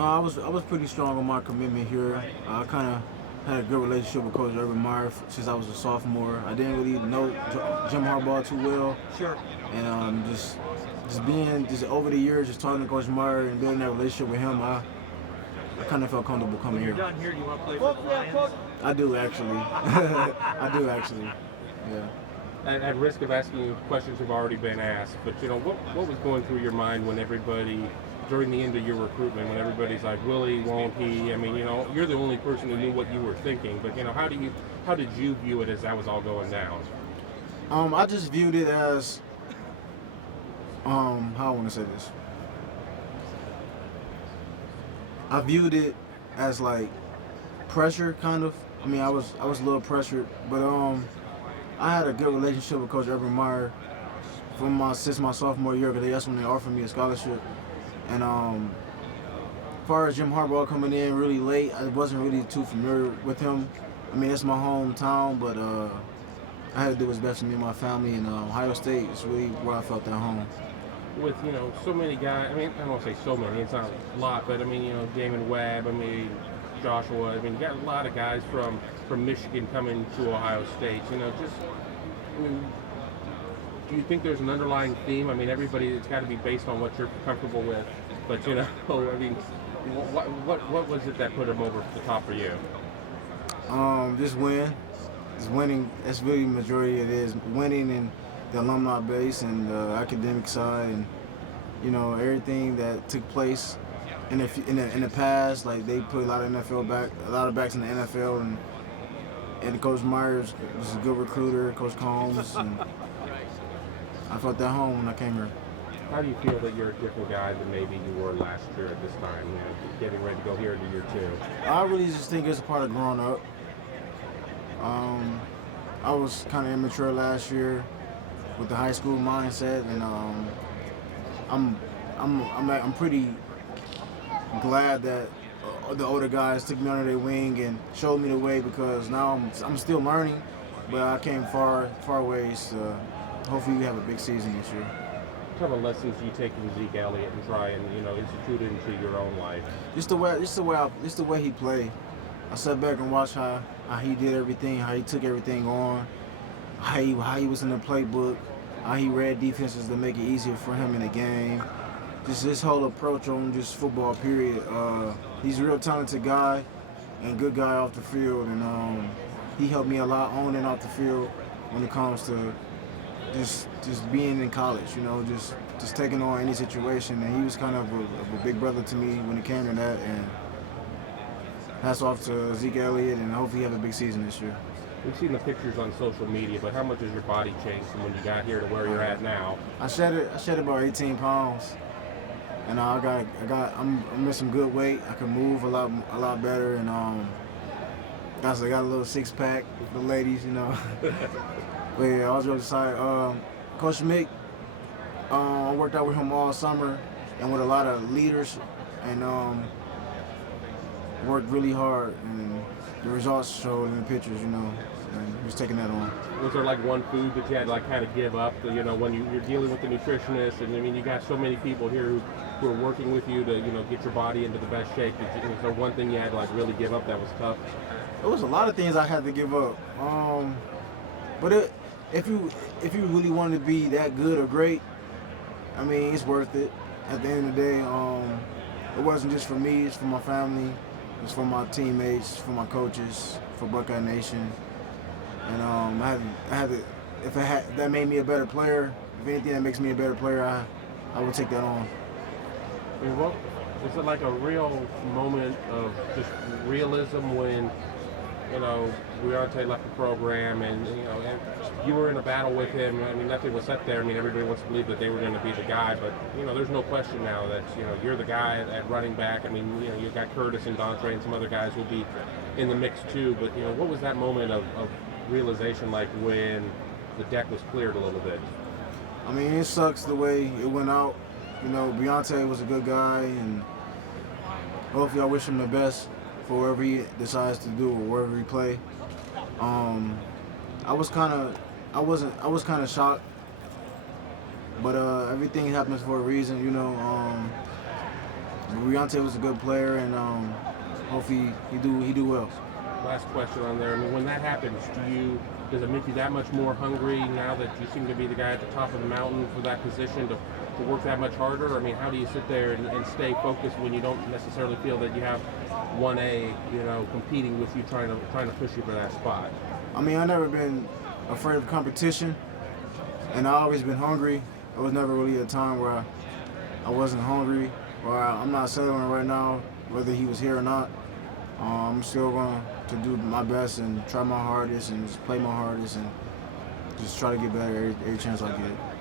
No, I was pretty strong on my commitment here. I kind of had a good relationship with Coach Urban Meyer since I was a sophomore. I didn't really know Jim Harbaugh too well, Sure. and just over the years, just talking to Coach Meyer and building that relationship with him, I kind of felt comfortable coming When you're here. done here, do you want to play for the Lions? I do actually. I do actually. Yeah. At risk of asking you questions have already been asked, but what was going through your mind when everybody, during the end of your recruitment, when everybody's like, Willie, won't he? I mean, you're the only person who knew what you were thinking, but how did you view it as that was all going down? I just viewed it as how I want to say this. I viewed it as like pressure, kind of. I mean, I was a little pressured, but I had a good relationship with Coach Urban Meyer since my sophomore year, because that's when they offered me a scholarship. And as far as Jim Harbaugh coming in really late, I wasn't really too familiar with him. I mean, it's my hometown, but I had to do what's best for me and my family. And Ohio State is really where I felt at home. With so many guys, I mean, I don't want to say so many, it's not a lot, but I mean, Damon Webb, I mean, Joshua, I mean, you got a lot of guys from Michigan coming to Ohio State. I mean, do you think there's an underlying theme? I mean, it's got to be based on what you're comfortable with, but I mean, what was it that put him over the top for you? Just winning. That's really the majority of it is winning, and the alumni base and the academic side, and everything that took place in the past. Like, they put a lot of backs in the NFL, and Coach Myers was a good recruiter, Coach Combs, and I felt at home when I came here. How do you feel that you're a different guy than maybe you were last year at this time, getting ready to go here into year 2? I really just think it's a part of growing up. I was kind of immature last year with the high school mindset, and I'm pretty glad that the older guys took me under their wing and showed me the way, because now I'm still learning, but I came far ways. Hopefully we have a big season this year. What kind of lessons do you take from Zeke Elliott and try and institute it into your own life? Just the way he played. I sat back and watched how he did everything, how he took everything on, how he was in the playbook, how he read defenses to make it easier for him in the game. Just his whole approach on just football, period. He's a real talented guy and good guy off the field, and he helped me a lot on and off the field when it comes to just being in college, just taking on any situation. And he was kind of a big brother to me when it came to that. And hats off to Zeke Elliott, and hopefully you have a big season this year. We've seen the pictures on social media, but how much has your body changed from when you got here to where you're at now? I shed about 18 pounds, and I'm missing good weight. I can move a lot better, and I got a little 6-pack for the ladies, But yeah, all jokes aside, Coach Mick, I worked out with him all summer and with a lot of leaders, and worked really hard, and the results showed in the pictures, and just taking that on. Was there like one food that you had to kind of give up, when you're dealing with the nutritionist, and I mean, you got so many people here who are working with you to, get your body into the best shape. Was there one thing you had to like really give up that was tough? There was a lot of things I had to give up, but if you really wanted to be that good or great, I mean, it's worth it. At the end of the day, it wasn't just for me; it's for my family, it's for my teammates, for my coaches, for Buckeye Nation, and I had to. If that made me a better player, if anything that makes me a better player, I would take that on. I mean, what was it like a real moment of just realism when Riarte left the program, and and you were in a battle with him? I mean, nothing was set there. I mean, everybody wants to believe that they were going to be the guy, but there's no question now that you're the guy at running back. I mean, you've got Curtis and Dontre and some other guys will be in the mix too. But what was that moment of realization like when the deck was cleared a little bit? I mean, it sucks the way it went out. Beyonce was a good guy, and hopefully I wish him the best for wherever he decides to do or wherever he play. I was kind of shocked, but everything happens for a reason, But Riante was a good player, and hopefully he do well. Last question on there. I mean, when that happens, does it make you that much more hungry now that you seem to be the guy at the top of the mountain for that position to work that much harder? I mean, how do you sit there and stay focused when you don't necessarily feel that you have 1A, competing with you, trying to push you for that spot? I mean, I've never been afraid of competition, and I've always been hungry. There was never really a time where I wasn't hungry, or I'm not settling right now, whether he was here or not. I'm still going to do my best and try my hardest and just play my hardest and just try to get better every chance I get.